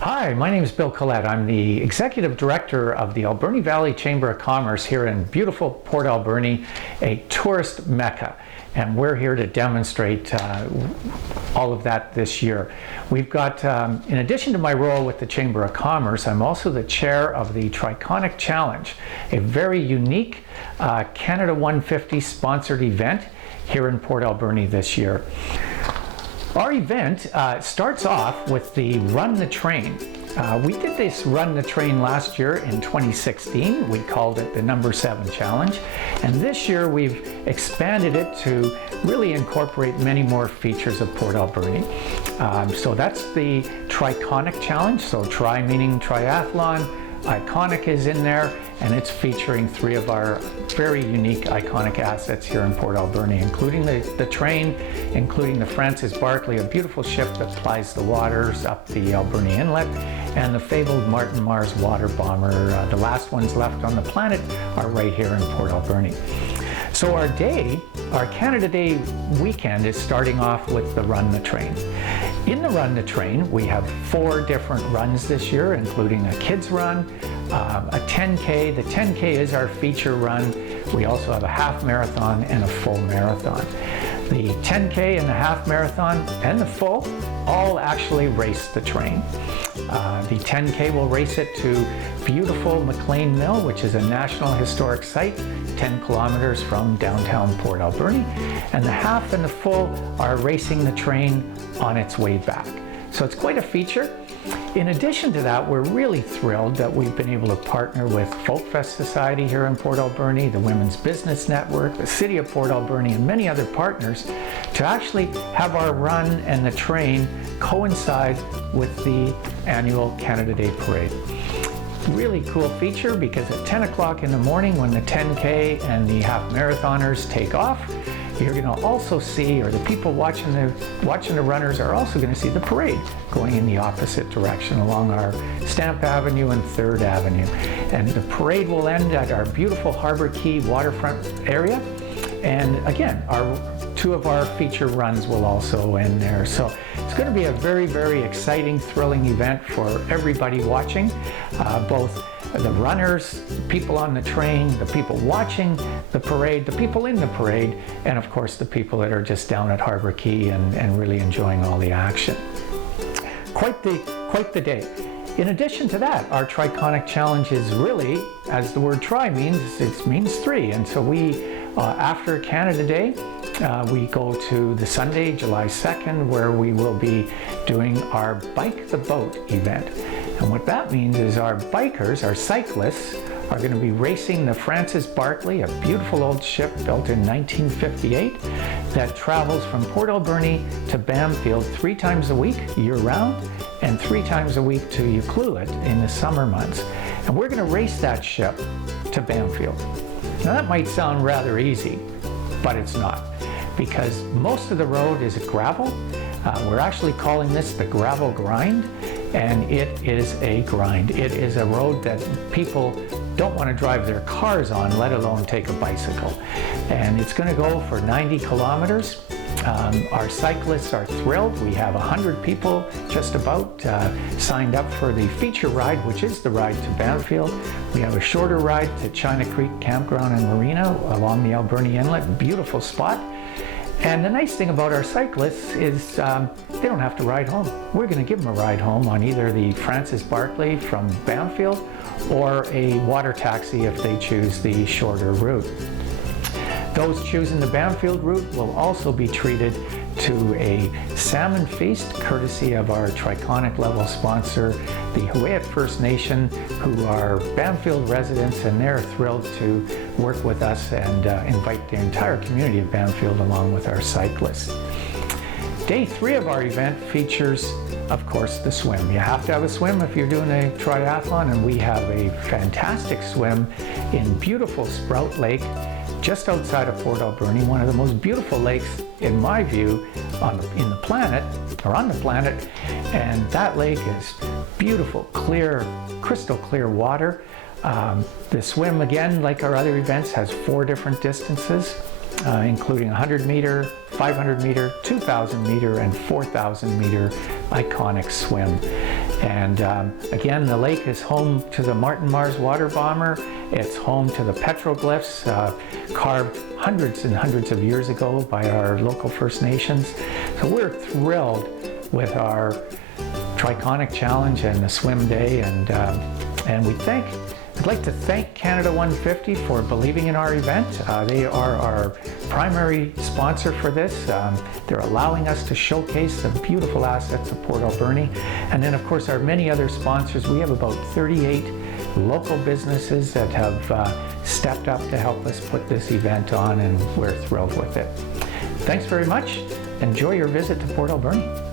Hi, my name is Bill Collette. I'm the Executive Director of the Alberni Valley Chamber of Commerce here in beautiful Port Alberni, a tourist mecca. And we're here to demonstrate all of that this year. We've got, in addition to my role with the Chamber of Commerce, I'm also the chair of the Triconic Challenge, a very unique Canada 150 sponsored event here in Port Alberni this year. Our event starts off with the Run the Train. We did this Run the Train last year in 2016. We called it the Number 7 Challenge. And this year we've expanded it to really incorporate many more features of Port Alberni. So that's the Triconic Challenge. So tri meaning triathlon, iconic is in there, and it's featuring 3 of our very unique iconic assets here in Port Alberni, including the train, including the Francis Barclay, a beautiful ship that plies the waters up the Alberni Inlet, and the fabled Martin Mars water bomber. The last ones left on the planet are right here in Port Alberni. So our Canada Day weekend is starting off with the Run the Train. In the Run the Train, we have 4 different runs this year, including a kids run, a 10K. The 10K is our feature run. We also have a half marathon and a full marathon. The 10K and the half marathon and the full all actually race the train. The 10K will race it to beautiful McLean Mill, which is a National Historic Site, 10 kilometers from downtown Port Alberni. And the half and the full are racing the train on its way back. So it's quite a feature. In addition to that, we're really thrilled that we've been able to partner with Folk Fest Society here in Port Alberni, the Women's Business Network, the City of Port Alberni, and many other partners to actually have our run and the train coincide with the annual Canada Day Parade. Really cool feature because at 10 o'clock in the morning when the 10K and the half marathoners take off, you're going to also see, or the people watching the runners are also going to see the parade going in the opposite direction along our Stamp Avenue and 3rd Avenue. And the parade will end at our beautiful Harbor Key waterfront area. And again, 2 of our feature runs will also end there. So it's going to be a very, very exciting, thrilling event for everybody watching, both the runners, people on the train, the people watching the parade, the people in the parade, and of course the people that are just down at Harbor Key and really enjoying all the action. Quite the day. In addition to that, our Triconic Challenge is really, as the word tri means, it means 3. And so we, after Canada Day, we go to the Sunday, July 2nd, where we will be doing our Bike the Boat event. And what that means is our bikers, our cyclists, are going to be racing the Francis Barclay, a beautiful old ship built in 1958 that travels from Port Alberni to Bamfield 3 times a week year-round and 3 times a week to Ucluelet in the summer months. And we're going to race that ship to Bamfield. Now that might sound rather easy, but it's not, because most of the road is gravel. We're actually calling this the gravel grind, and it is a grind. It is a road that people don't want to drive their cars on, let alone take a bicycle. And it's going to go for 90 kilometers. Our cyclists are thrilled. We have 100 people just about signed up for the feature ride, which is the ride to Bamfield. We have a shorter ride to China Creek Campground and Marina along the Alberni Inlet, beautiful spot. And the nice thing about our cyclists is they don't have to ride home. We're going to give them a ride home on either the Francis Barclay from Bamfield or a water taxi if they choose the shorter route. Those choosing the Bamfield route will also be treated to a salmon feast courtesy of our Triconic level sponsor, the Huu-ay-aht First Nation, who are Bamfield residents, and they're thrilled to work with us and invite the entire community of Bamfield along with our cyclists. Day 3 of our event features, of course, the swim. You have to have a swim if you're doing a triathlon, and we have a fantastic swim in beautiful Sprout Lake, just outside of Port Alberni, one of the most beautiful lakes, in my view, on the planet. And that lake is beautiful, clear, crystal clear water. The swim, again, like our other events, has 4 different distances. including 100 meter, 500 meter, 2,000 meter, and 4,000 meter iconic swim. And again, the lake is home to the Martin Mars water bomber. It's home to the petroglyphs carved hundreds and hundreds of years ago by our local First Nations. So we're thrilled with our Triconic Challenge and the swim day, and I'd like to thank Canada 150 for believing in our event. They are our primary sponsor for this. They're allowing us to showcase the beautiful assets of Port Alberni. And then of course our many other sponsors. We have about 38 local businesses that have stepped up to help us put this event on, and we're thrilled with it. Thanks very much. Enjoy your visit to Port Alberni.